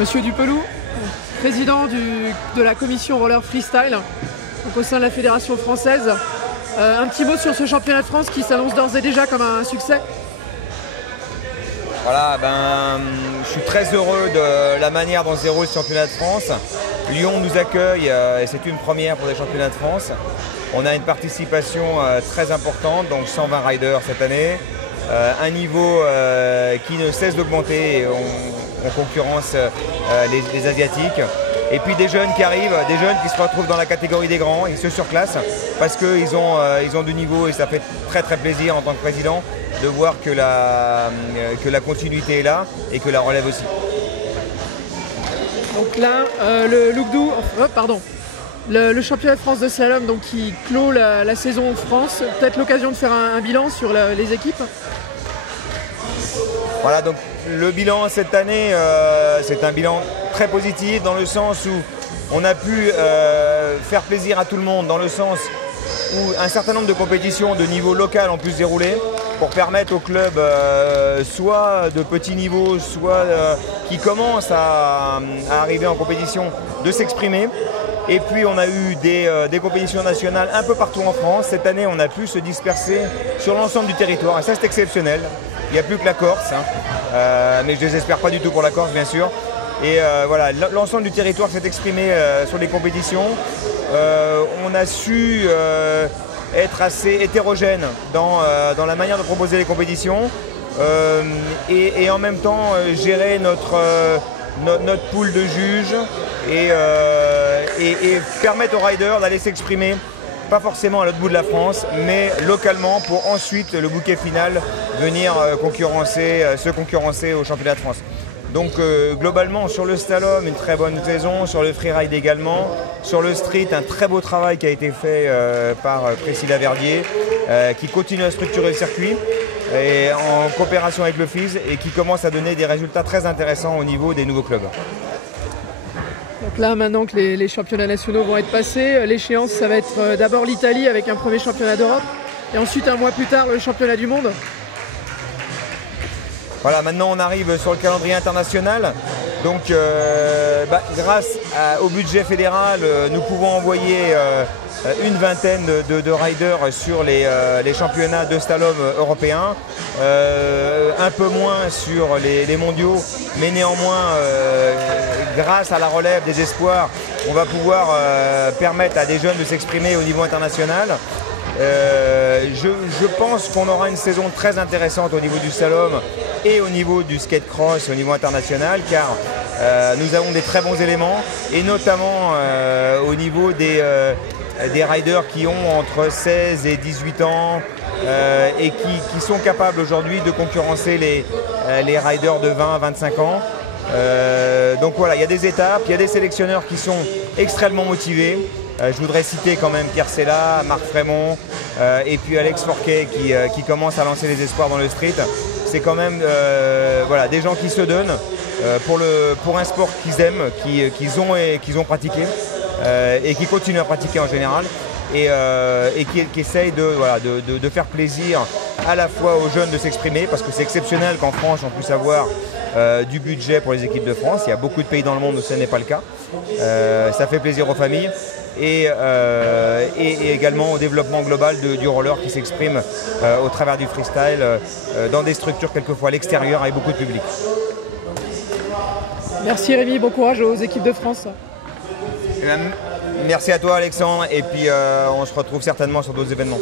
Monsieur Dupelou, président de la commission roller freestyle, donc au sein de la fédération française. Un petit mot sur ce championnat de France qui s'annonce d'ores et déjà comme un succès. Voilà, je suis très heureux de la manière dont se déroule ce championnat de France. Lyon nous accueille et c'est une première pour les championnats de France. On a une participation très importante, donc 120 riders cette année. Un niveau qui ne cesse d'augmenter. On concurrence les Asiatiques. Et puis des jeunes qui arrivent, des jeunes qui se retrouvent dans la catégorie des grands, ils se surclassent parce qu'ils ont du niveau et ça fait très très plaisir en tant que président de voir que la continuité est là et que la relève aussi. Donc là, le championnat de France de slalom donc, qui clôt la saison en France, peut-être l'occasion de faire un bilan sur les équipes. Voilà, donc le bilan cette année, c'est un bilan très positif dans le sens où on a pu faire plaisir à tout le monde, dans le sens où un certain nombre de compétitions de niveau local ont pu se dérouler pour permettre aux clubs soit de petits niveaux, soit qui commencent à arriver en compétition de s'exprimer. Et puis on a eu des compétitions nationales un peu partout en France. Cette année, on a pu se disperser sur l'ensemble du territoire et ça c'est exceptionnel. Il n'y a plus que la Corse, mais je ne désespère pas du tout pour la Corse bien sûr. Et voilà, l'ensemble du territoire s'est exprimé sur les compétitions. On a su être assez hétérogène dans la manière de proposer les compétitions et en même temps gérer notre pool de juges et permettre aux riders d'aller s'exprimer, pas forcément à l'autre bout de la France, mais localement pour ensuite le bouquet final venir se concurrencer au championnat de France. Donc globalement sur le slalom une très bonne saison, sur le freeride également, sur le street un très beau travail qui a été fait par Priscilla Verdier qui continue à structurer le circuit et en coopération avec le FIS et qui commence à donner des résultats très intéressants au niveau des nouveaux clubs. Donc là maintenant que les championnats nationaux vont être passés, l'échéance ça va être d'abord l'Italie avec un premier championnat d'Europe et ensuite un mois plus tard le championnat du monde. Voilà, maintenant on arrive sur le calendrier international. Donc grâce au budget fédéral, nous pouvons envoyer une vingtaine de riders sur les championnats de slalom européens, un peu moins sur les mondiaux, mais néanmoins grâce à la relève des espoirs, on va pouvoir permettre à des jeunes de s'exprimer au niveau international. Je pense qu'on aura une saison très intéressante au niveau du slalom et au niveau du skate cross au niveau international car nous avons des très bons éléments et notamment au niveau des riders qui ont entre 16 et 18 ans et qui sont capables aujourd'hui de concurrencer les riders de 20 à 25 ans. Donc voilà, il y a des étapes, il y a des sélectionneurs qui sont extrêmement motivés. Je voudrais citer quand même Pierre Sella, Marc Frémont et puis Alex Forquet qui commence à lancer les espoirs dans le street. C'est quand même voilà, des gens qui se donnent pour un sport qu'ils aiment, qu'ils ont pratiqué et qui continuent à pratiquer en général et qui essayent de faire plaisir à la fois aux jeunes de s'exprimer parce que c'est exceptionnel qu'en France on puisse avoir du budget pour les équipes de France. Il y a beaucoup de pays dans le monde où ce n'est pas le cas. Ça fait plaisir aux familles et également au développement global du roller qui s'exprime au travers du freestyle dans des structures quelquefois à l'extérieur avec beaucoup de public. Merci Rémi, bon courage aux équipes de France. Merci à toi Alexandre et puis on se retrouve certainement sur d'autres événements.